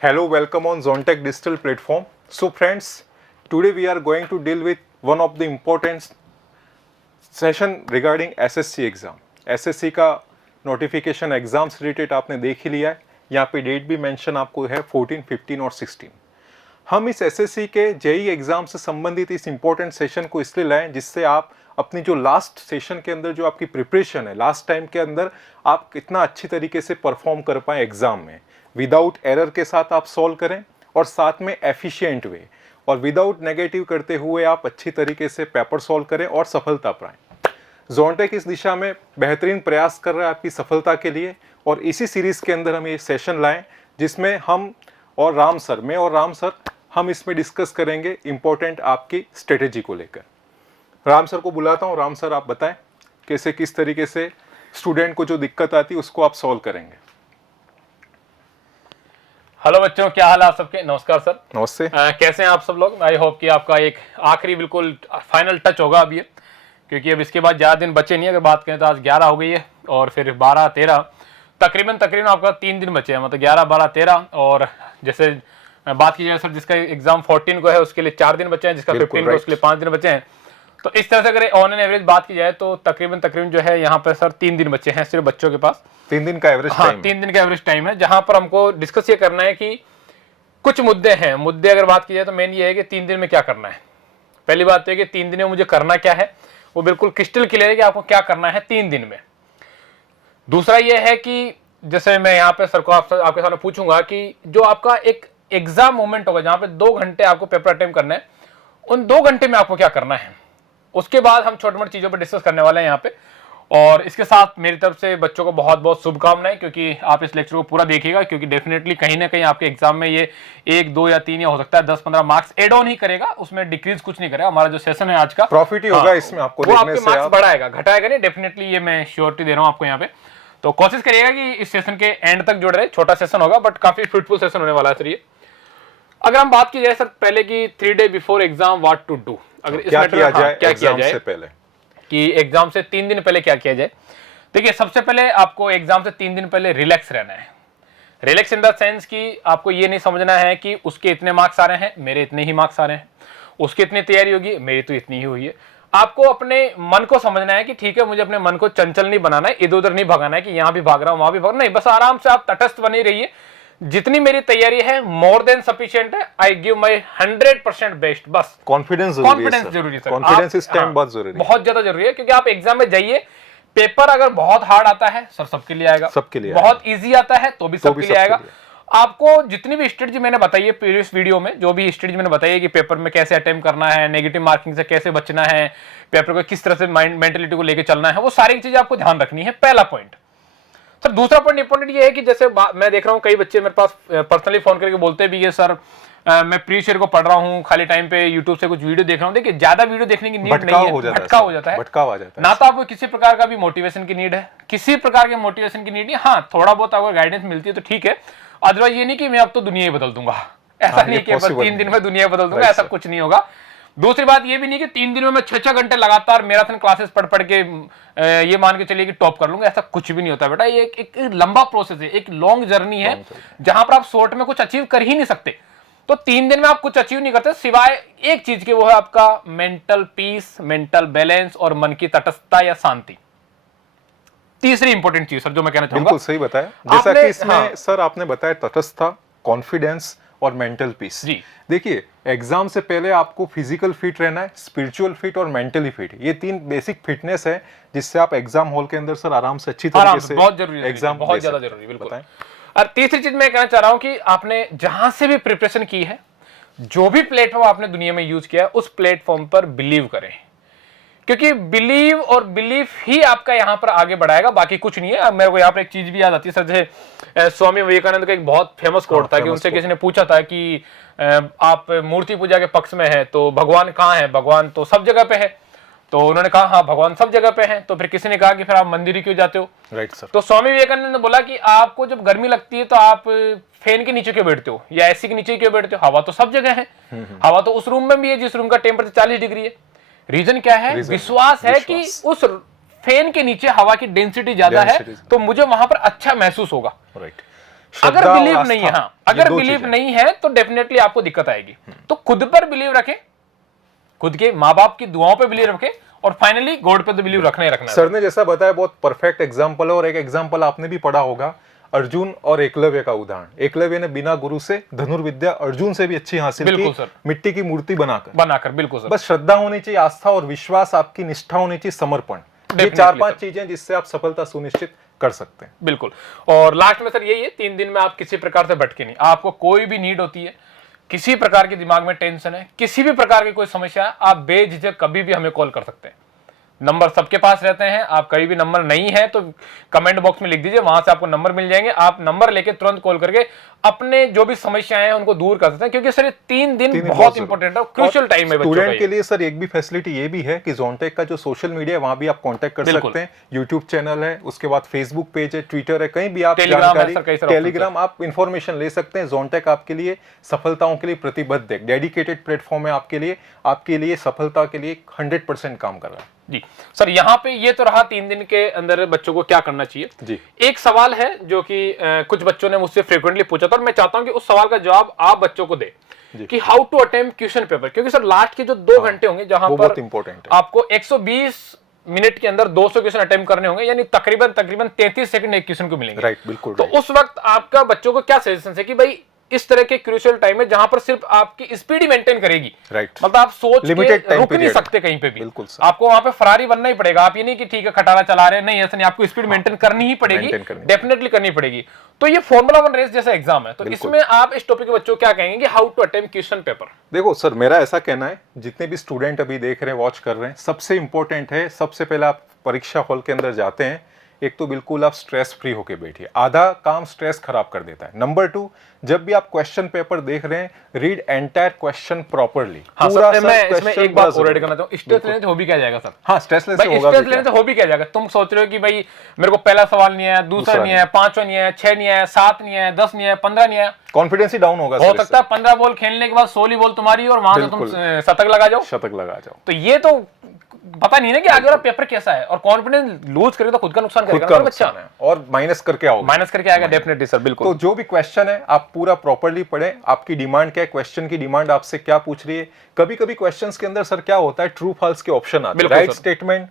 Hello, welcome on Zontech Digital Platform. So friends, today we are going to deal with one of the important session regarding SSC exam. SSC का notification exam से related आपने देख ही लिया है. यहाँ पे date भी mention आपको है 14, 15 और 16. हम इस SSC के जेई एग्जाम से संबंधित इस इम्पोर्टेंट सेशन को इसलिए लाएं जिससे आप अपनी जो लास्ट सेशन के अंदर जो आपकी प्रिपरेशन है लास्ट टाइम के अंदर आप कितना अच्छी तरीके से परफॉर्म कर पाएँ एग्जाम में, विदाउट एरर के साथ आप सॉल्व करें और साथ में एफिशिएंट वे और विदाउट नेगेटिव करते हुए आप अच्छी तरीके से पेपर सॉल्व करें और सफलता पाएं. ज़ोनटेक इस दिशा में बेहतरीन प्रयास कर रहा है आपकी सफलता के लिए और इसी सीरीज़ के अंदर हम ये सेशन लाएं जिसमें हम और राम सर हम इसमें डिस्कस करेंगे इम्पोर्टेंट आपकी स्ट्रेटेजी को लेकर. राम सर को बुलाता हूँ. राम सर, आप बताएं कैसे किस तरीके से स्टूडेंट को जो दिक्कत आती है उसको आप सॉल्व करेंगे. हेलो बच्चों, क्या हाल है आप सबके. नमस्कार सर. नमस्ते. कैसे हैं आप सब लोग. आई होप कि आपका एक आखिरी बिल्कुल फाइनल टच होगा अब ये, क्योंकि अब इसके बाद ज़्यादा दिन बचे नहीं. अगर बात करें तो आज 11 हो गई है और फिर 12, 13 तकरीबन आपका 3 दिन बचे हैं, मतलब 11, 12, 13. और जैसे बात की जाए सर, जिसका एग्जाम 14 को है उसके लिए 4 दिन बचे हैं, जिसका 15 को उसके लिए 5 दिन बचे हैं. तो इस तरह से अगर ऑन एन एवरेज बात की जाए तो तकरीबन जो है यहाँ पर सर 3 दिन बचे हैं सिर्फ बच्चों के पास. 3 दिन का एवरेज टाइम. 3 दिन का एवरेज टाइम है, जहां पर हमको डिस्कस ये करना है कि कुछ मुद्दे हैं. मुद्दे अगर बात की जाए तो मेन ये है कि 3 दिन में क्या करना है. पहली बात है कि 3 दिन में मुझे करना क्या है, वो बिल्कुल क्रिस्टल क्लियर है कि आपको क्या करना है 3 दिन में. दूसरा ये है कि जैसे मैं यहाँ पे सर को आपके सामने पूछूंगा कि जो आपका एक एग्जाम मोमेंट होगा जहां पे 2 घंटे आपको पेपर अटेम्प्ट करना है, उन 2 घंटे में आपको क्या करना है. उसके बाद हम छोटी मोटी चीजों पर डिस्कस करने वाले हैं यहाँ पे. और इसके साथ मेरी तरफ से बच्चों को बहुत बहुत शुभकामनाएं, क्योंकि आप इस लेक्चर को पूरा देखिएगा, क्योंकि डेफिनेटली कहीं ना कहीं आपके एग्जाम में ये 1, 2 या 3 या हो सकता है 10-15 मार्क्स एड ऑन ही करेगा, उसमें डिक्रीज कुछ नहीं करेगा. हमारा जो सेशन है आज का प्रॉफिट ही होगा इसमें आपको वो आपके मार्क्स बढ़ाएगा, घटाएगा नहीं. डेफिनेटली ये मैं श्योरिटी दे रहा हूँ आपको यहाँ पे. तो कोशिश करिएगा कि इस सेशन के एंड तक जुड़ रहे. छोटा सेशन होगा बट काफी फ्रूटफुल सेशन होने वाला है. सर ये अगर हम बात की जाए सर पहले की 3 day before exam what to do, अगर क्या किया जाए से पहले कि एग्जाम से 3 दिन पहले क्या किया जाए. देखिए, सबसे पहले आपको एग्जाम से 3 दिन पहले रिलैक्स रहना है. रिलैक्स इन द सेंस कि आपको ये नहीं समझना है कि उसके इतने मार्क्स आ रहे हैं, मेरे इतने ही मार्क्स आ रहे हैं, उसकी इतनी तैयारी होगी, मेरी तो इतनी ही हुई है. आपको अपने मन को समझना है कि ठीक है, मुझे अपने मन को चंचल नहीं बनाना है, इधर उधर नहीं भगाना है कि यहाँ भी भाग रहा हूँ वहां भी भाग रहा हूं. नहीं, बस आराम से आप तटस्थ बने रहिए. जितनी मेरी तैयारी है मोर देन सफिशिएंट है. I give my 100% best. बस कॉन्फिडेंस जरूरी है. कॉन्फिडेंस इस टाइम बहुत जरूरी है, बहुत ज्यादा जरूरी है, क्योंकि आप एग्जाम में जाइए, पेपर अगर बहुत हार्ड आता है सर सबके लिए आएगा, सबके लिए बहुत इजी आता है तो भी सबके लिए आएगा. आपको जितनी भी स्ट्रेटजी मैंने बताई है प्रीवियस वीडियो में, जो भी स्ट्रेटजी मैंने बताई है कि पेपर में कैसे अटेम्प्ट करना है, नेगेटिव मार्किंग से कैसे बचना है, पेपर को किस तरह से मेंटेलिटी को लेकर चलना है, वो सारी चीजें आपको ध्यान रखनी है. पहला पॉइंट. सर दूसरा पॉइंट इंपॉर्टेंट ये है कि जैसे मैं देख रहा हूँ कई बच्चे मेरे पास पर्सनली फोन करके बोलते भी है, सर मैं प्री शेयर को पढ़ रहा हूँ, खाली टाइम पे यूट्यूब से कुछ वीडियो देख रहा हूँ. देखिए, ज्यादा वीडियो देखने की नीड नहीं है, भटका हो जाता है. ना तो आपको किसी प्रकार का भी मोटिवेशन की नीड है, किसी प्रकार के मोटिवेशन की नीड नहीं. हाँ, थोड़ा बहुत अगर गाइडेंस मिलती है तो ठीक है, अदरवाइज ये नहीं कि मैं अब तो दुनिया ही बदल दूंगा. ऐसा नहीं कि बस 3 दिन में दुनिया बदल दूंगा, ऐसा कुछ नहीं होगा. दूसरी बात ये भी नहीं कि 3 दिनों में 6 घंटे लगातार मैराथन क्लासेस पढ़ के ये मान के चलिए कि टॉप कर लूंगा. ऐसा कुछ भी नहीं होता बेटा. ये एक लंबा प्रोसेस है, एक लॉन्ग जर्नी है, जहां पर आप शॉर्ट में कुछ अचीव कर ही नहीं सकते. तो 3 दिन में आप कुछ अचीव नहीं करते सिवाय एक चीज के, वो है आपका मेंटल पीस, मेंटल बैलेंस और मन की तटस्थता या शांति. तीसरी इंपॉर्टेंट चीज सर जो मैं कहना चाहूंगा. बिल्कुल सही बताया. जैसा कि इसमें सर आपने बताया तटस्थता, कॉन्फिडेंस और मेंटल पीस. जी देखिए, एग्जाम से पहले आपको फिजिकल फिट रहना है, स्पिरिचुअल फिट और मेंटली फिट. ये 3 बेसिक फिटनेस है जिससे आप एग्जाम हॉल के अंदर सर आराम से अच्छी तरीके से बहुत जरूरी है, एग्जाम बहुत ज्यादा जरूरी. बिल्कुल. और तीसरी चीज मैं कहना चाह रहा हूं कि आपने जहां से भी प्रिपरेशन की है, जो भी प्लेटफॉर्म आपने दुनिया में यूज किया है, उस प्लेटफॉर्म पर बिलीव करें, क्योंकि बिलीव और बिलीफ ही आपका यहां पर आगे बढ़ाएगा, बाकी कुछ नहीं है. मेरे को यहाँ पर एक चीज भी याद आती है सर, जैसे स्वामी विवेकानंद का एक बहुत फेमस कोट था कि उनसे किसी ने पूछा था कि आप मूर्ति पूजा के पक्ष में है तो भगवान कहाँ है, भगवान तो सब जगह पे है. तो उन्होंने कहा हाँ भगवान सब जगह पे है. तो फिर किसी ने कहा कि फिर आप मंदिर ही क्यों जाते हो. Right sir. तो स्वामी विवेकानंद ने बोला कि आपको जब गर्मी लगती है तो आप फैन के नीचे क्यों बैठते हो या एसी के नीचे क्यों बैठते हो. हवा तो सब जगह है. हवा तो उस रूम में भी है जिस रूम का टेम्परेचर 40 डिग्री है. रीजन क्या है? विश्वास है कि उस फैन के नीचे हवा की डेंसिटी ज्यादा है तो मुझे वहां पर अच्छा महसूस होगा. राइट. अगर श्रद्धा और बिलीव नहीं है, आस्था, हाँ, ये अगर दो बिलीव चीजें। नहीं है तो डेफिनेटली आपको दिक्कत आएगी। तो खुद पर बिलीव रखें, खुद के माँ बाप की दुआओं पे बिलीव रखें, और फाइनली गॉड पे तो बिलीव रखना ही रखना है। सर ने जैसा बताया बहुत परफेक्ट एग्जाम्पल है, और एक एग्जाम्पल आपने भी पढ़ा होगा अर्जुन और एकलव्य का उदाहरण। एकलव्य ने बिना गुरु से धनुर्विद्या अर्जुन से भी अच्छी हासिल बिल्कुल की, सर। मिट्टी की मूर्ति बनाकर। बिल्कुल सर। बस श्रद्धा होनी चाहिए, आस्था और विश्वास, आपकी निष्ठा होनी चाहिए, समर्पण। ये Definitely, 4-5 सर। चीजें जिससे आप सफलता सुनिश्चित कर सकते हैं। बिल्कुल। और लास्ट में सर यही है, 3 दिन में आप किसी प्रकार से भटके नहीं। आपको कोई भी नीड होती है, किसी प्रकार के दिमाग में टेंशन है, किसी भी प्रकार की कोई समस्या है, आप बेझिझक कभी भी हमें कॉल कर सकते हैं। नंबर सबके पास रहते हैं, आप कहीं भी नंबर नहीं है तो कमेंट बॉक्स में लिख दीजिए, वहां से आपको नंबर मिल जाएंगे। आप नंबर लेके तुरंत कॉल करके अपने जो भी समस्याएं हैं उनको दूर कर सकते हैं, क्योंकि सर ये 3 दिन बहुत इंपॉर्टेंट है, क्रूशियल टाइम है बच्चों का। स्टूडेंट के लिए सर एक भी फैसिलिटी ये भी है कि जोनटेक का जो सोशल मीडिया है वहां भी आप कांटेक्ट कर सकते हैं। यूट्यूब चैनल है, उसके बाद फेसबुक पेज है, ट्विटर है, कहीं भी आप जानकारी, टेलीग्राम, आप इंफॉर्मेशन ले सकते हैं। जोनटेक आपके लिए सफलताओं के लिए प्रतिबद्ध है, डेडिकेटेड प्लेटफॉर्म है आपके लिए सफलता के लिए 100% काम कर रहा है। जी सर, यहाँ पे ये तो रहा 3 दिन के अंदर बच्चों को क्या करना चाहिए। जी। एक सवाल है जो कि कुछ बच्चों ने मुझसे फ्रीक्वेंटली पूछा था, और मैं चाहता हूं कि उस सवाल का जवाब आप बच्चों को दे कि how to attempt question paper. क्योंकि सर लास्ट के जो 2 घंटे होंगे जहां पर बहुत इंपॉर्टेंट है, आपको 120 मिनट के अंदर 200 क्वेश्चन अटेम्प्ट करने होंगे, यानी तकरीबन 33 सेकंड एक क्वेश्चन को मिलेंगे। राइट, बिल्कुल। तो उस वक्त आपका बच्चों को क्या सजेशन है कि भाई इस तरह के क्रूशियल टाइम है जहां पर सिर्फ आपकी स्पीड ही मेंटेन करेगी। राइट। मतलब आप सोच Limited के time रुक नहीं period। सकते कहीं पे भी। बिल्कुल सर। आपको वहां पे फरारी बनना ही पड़ेगा। आप ये नहीं कि ठीक है खटारा चला रहे हैं, नहीं ऐसा नहीं, आपको स्पीड मेंटेन करनी ही पड़ेगी, डेफिनेटली करनी पड़ेगी। तो ये फॉर्मूला 1 रेस जैसा एग्जाम है, तो इसमें आप इस टॉपिक के बच्चों को क्या कहेंगे कि how to attempt question paper. देखो सर, मेरा ऐसा कहना है, जितने भी स्टूडेंट अभी देख रहे हैं, वॉच कर रहे हैं, सबसे इंपॉर्टेंट है, सबसे पहले आप परीक्षा हॉल के अंदर जाते हैं, एक तो बिल्कुल आप स्ट्रेस फ्री होके बैठिए। आधा काम स्ट्रेस खराब कर देता है। नंबर 2, जब भी आप क्वेश्चन पेपर देख रहे हैं, रीड एंटायर क्वेश्चन प्रॉपर्ली। मैं इसमें एक बात और ऐड करना चाहूँ, स्ट्रेस लेने से हो भी क्या जाएगा सर? हाँ, स्ट्रेस लेने से हो भी क्या जाएगा? तुम सोच रहे हो कि भाई मेरे को पहला सवाल नहीं आया, दूसरा नहीं आया, 5वां नहीं आया, 6 नहीं आया, 7 नहीं आया, 10 नहीं आया, 15 नहीं आया, कॉन्फिडेंस ही डाउन होगा। हो सकता है 15 बॉल खेलने के बाद 16 बॉल तुम्हारी और वहां से तुम शतक लगा जाओ। तो ये तो पता नहीं है कि आगे वाला पेपर कैसा है, और कॉन्फिडेंस लूज करेगा तो खुद का नुकसान करेगा ना बच्चा, और माइनस करके आएगा डेफिनेटली सर। बिल्कुल। तो जो भी क्वेश्चन है आप पूरा प्रॉपर्ली पढ़ें। आपकी डिमांड क्या है, क्वेश्चन की डिमांड आपसे क्या पूछ रही है। कभी कभी क्वेश्चंस के अंदर सर क्या होता है, ट्रू फॉल्स के ऑप्शन आते हैं, राइट स्टेटमेंट,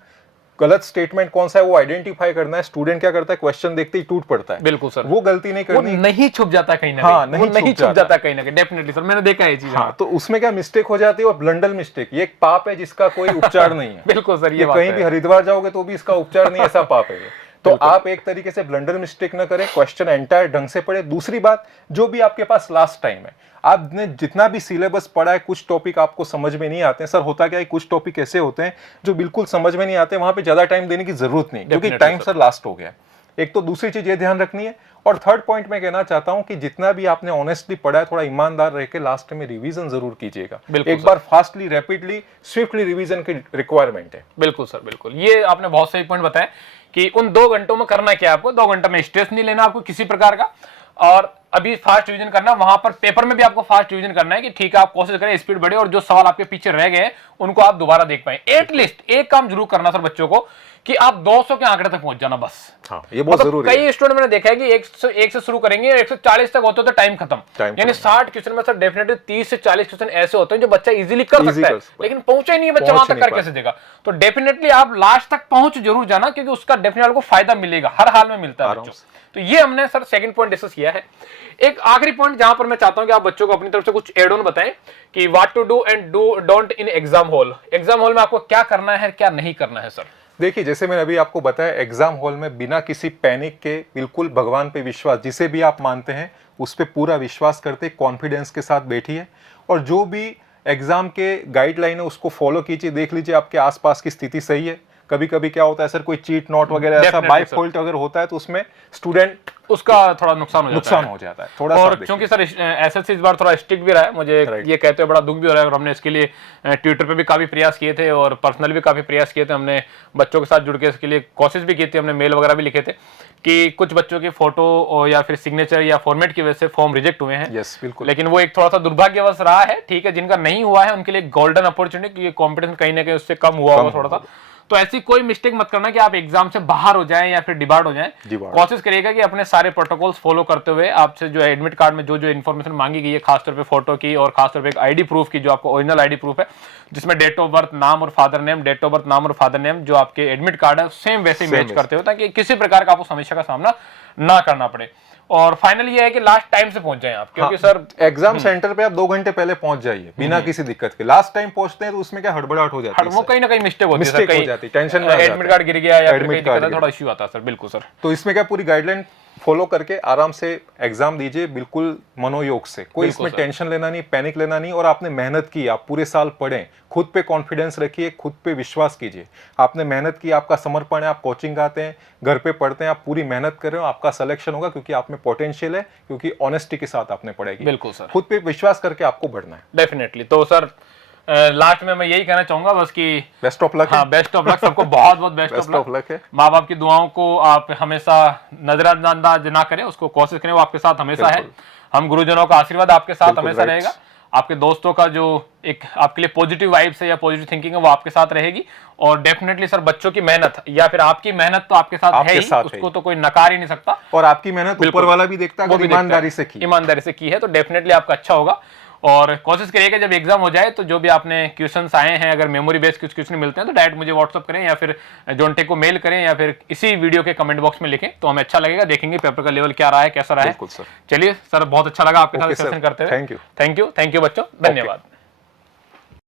गलत स्टेटमेंट कौन सा है वो आइडेंटिफाई करना है। स्टूडेंट क्या करता है, क्वेश्चन देखते ही टूट पड़ता है। बिल्कुल सर, वो गलती नहीं करनी, वो नहीं छुप जाता कहीं ना हाँ, कहीं, नहीं छुप जाता कहीं ना कहीं, डेफिनेटली सर, मैंने देखा है ये चीज। हाँ, तो उसमें क्या मिस्टेक हो जाती है, और ब्लंडर मिस्टेक, ये एक पाप है जिसका कोई उपचार नहीं है। बिल्कुल सर, ये कहीं भी हरिद्वार जाओगे तो भी इसका उपचार नहीं, ऐसा पाप है। तो आप एक तरीके से ब्लंडर मिस्टेक ना करें, क्वेश्चन एंटायर ढंग से पढ़े। दूसरी बात, जो भी आपके पास लास्ट टाइम है, आपने जितना भी सिलेबस पढ़ा है, कुछ टॉपिक आपको समझ में नहीं आते हैं। सर होता क्या है, कुछ टॉपिक ऐसे होते हैं जो बिल्कुल समझ में नहीं आते, वहां पे ज्यादा टाइम देने की जरूरत नहीं, क्योंकि टाइम सर लास्ट हो गया। एक तो दूसरी चीज ये ध्यान रखनी है। और थर्ड पॉइंट मैं कहना चाहता हूं कि जितना भी आपने ऑनेस्टली पढ़ा है, थोड़ा ईमानदार रह के लास्ट में रिवीजन जरूर कीजिएगा। एक बार फास्टली, रैपिडली, स्विफ्टली रिवीजन की रिक्वायरमेंट है। बिल्कुल सर, बिल्कुल। ये आपने बहुत सही पॉइंट बताया कि उन 2 घंटों में करना क्या है आपको। 2 घंटे में स्ट्रेस नहीं लेना आपको किसी प्रकार का, और अभी फास्ट रिवीजन करना। वहां पर पेपर में भी आपको फास्ट रिवीजन करना है कि ठीक है, आप कोशिश करें स्पीड बढ़े, और जो सवाल आपके पीछे रह गए उनको आप दोबारा देख पाए। एटलीस्ट एक काम जरूर करना सर बच्चों को कि आप 200 के आंकड़े तक पहुंच जाना बस। हाँ, ये बहुत जरूरी है। कई स्टूडेंट मैंने देखा है कि 1 से शुरू करेंगे और 140 तक होते होते टाइम खत्म। यानी 60 क्वेश्चन में सर डेफिनेटली 30 से 40 क्वेश्चन ऐसे होते हैं जो बच्चा इजीली कर सकता है, लेकिन पहुंचा ही नहीं बच्चा वहां तक, कर कैसे देगा? तो डेफिनेटली आप लास्ट तक पहुंच जरूर जाना, क्योंकि उसका डेफिनेटली आपको फायदा मिलेगा, हर हाल में मिलता है बच्चों। तो ये हमने सर सेकंड पॉइंट डिस्कस किया है। एक आखिरी पॉइंट जहां पर मैं चाहता हूं कि आप बच्चों को अपनी तरफ से कुछ एड ऑन बताएं कि what to do and don't in exam hall. Exam hall में आपको क्या करना है, क्या नहीं करना है सर? देखिए, जैसे मैंने अभी आपको बताया, एग्जाम हॉल में बिना किसी पैनिक के, बिल्कुल भगवान पे विश्वास, जिसे भी आप मानते हैं उस पे पूरा विश्वास करते, कॉन्फिडेंस के साथ बैठिए, और जो भी एग्जाम के गाइडलाइन है उसको फॉलो कीजिए। देख लीजिए आपके आसपास की स्थिति सही है। कभी कभी क्या होता है सर, कोई चीट नोट वगैरह ऐसा बाय फॉल्ट अगर होता है तो उसमें स्ट्टूडेंट उसका थोड़ा नुकसान हो जाता है थोड़ा। और क्योंकि सर एसएससी इस बार थोड़ा स्ट्रिक्ट भी रहा है, मुझे ये कहते हुए बड़ा दुख भी हो रहा है, और हमने इसके लिए ट्विटर पे भी काफी प्रयास किए थे और पर्सनल भी काफी प्रयास किए थे। हमने बच्चों के साथ जुड़ के इसके लिए कोशिश भी की थी, हमने मेल वगैरह भी लिखे थे कि कुछ बच्चों की फोटो या फिर सिग्नेचर या फॉर्मेट की वजह से फॉर्म रिजेक्ट हुए हैं। यस, बिल्कुल। लेकिन वो एक थोड़ा सा दुर्भाग्यवश रहा है। ठीक है, जिनका नहीं हुआ है उनके लिए गोल्डन अपॉर्चुनिटी, ये कॉम्पिटिशन कहीं ना कहीं उससे कम हुआ होगा थोड़ा सा। तो ऐसी कोई मिस्टेक मत करना कि आप एग्जाम से बाहर हो जाएं या फिर डिबार्ड हो जाएं। कोशिश करिएगा कि अपने सारे प्रोटोकॉल्स फॉलो करते हुए आपसे जो एडमिट कार्ड में जो जो इन्फॉर्मेशन मांगी गई है, खासतौर पे फोटो की और खासतौर पे एक आईडी प्रूफ की, जो आपको ओरिजिनल आईडी प्रूफ है जिसमें डेट ऑफ बर्थ, नाम और father name, date of birth, नाम और फादर नेम जो आपके एडमिट कार्ड है सेम वैसे मैच करते हो, ताकि किसी प्रकार का आपको समस्या का सामना ना करना पड़े। और फाइनल ये है कि लास्ट टाइम से पहुंच जाएं आप, क्योंकि सर एग्जाम सेंटर पे आप 2 घंटे पहले पहुंच जाइए बिना किसी दिक्कत के। लास्ट टाइम पहुंचते हैं तो उसमें क्या हड़बड़ाहट हो जाती है, वो कहीं ना कहीं मिस्टेक होती है, मिस्टेक हो जाती है, टेंशन में एडमिट कार्ड गिर गया या फिर कहीं दिक्कत है, थोड़ा इश्यू आता है सर। बिल्कुल सर। तो इसमें क्या पूरी गाइडलाइन फॉलो करके आराम से एग्जाम दीजिए, बिल्कुल मनोयोग से। कोई इसमें टेंशन लेना नहीं, पैनिक लेना नहीं। और आपने मेहनत की, आप पूरे साल पढ़ें, खुद पे कॉन्फिडेंस रखिए, खुद पे विश्वास कीजिए। आपने मेहनत की, आपका समर्पण है, आप कोचिंग आते हैं, घर पे पढ़ते हैं, आप पूरी मेहनत कर रहे हो, आपका सिलेक्शन होगा, क्योंकि आप में पोटेंशियल है, क्योंकि ऑनेस्टी के साथ आपने पढ़ाई की। बिल्कुल सर। खुद पे विश्वास करके आपको बढ़ना है। डेफिनेटली। तो सर लास्ट में मैं यही कहना चाहूंगा बस कि बेस्ट ऑफ लक। हाँ, बेस्ट ऑफ लक सबको, बहुत बहुत बेस्ट ऑफ लक है। माँ बाप की दुआओं को आप हमेशा नजरअंदाज ना करें, उसको कोशिश करें, वो आपके साथ हमेशा है। हम गुरुजनों का आशीर्वाद आपके साथ हमेशा रहेगा। आपके दोस्तों का जो एक आपके लिए पॉजिटिव वाइब्स है या पॉजिटिव थिंकिंग है वो आपके साथ रहेगी। और डेफिनेटली सर बच्चों की मेहनत या फिर आपकी मेहनत तो आपके साथ है ही, उसको तो कोई नकार ही नहीं सकता। और आपकी मेहनत ऊपर वाला भी देखता है, ईमानदारी से की है तो डेफिनेटली आपका अच्छा होगा। और कोशिश करिएगा जब एग्जाम हो जाए तो जो भी आपने क्वेश्चंस आए हैं, अगर मेमोरी बेस्ड कुछ क्वेश्चन मिलते हैं तो डायरेक्ट मुझे व्हाट्सअप करें या फिर जोनटेक को मेल करें या फिर इसी वीडियो के कमेंट बॉक्स में लिखें, तो हमें अच्छा लगेगा। देखेंगे पेपर का लेवल क्या रहा है, कैसा रहा है। चलिए सर, बहुत अच्छा लगा आपके साथ डिस्कशन करते हुए। थैंक यू बच्चों, धन्यवाद।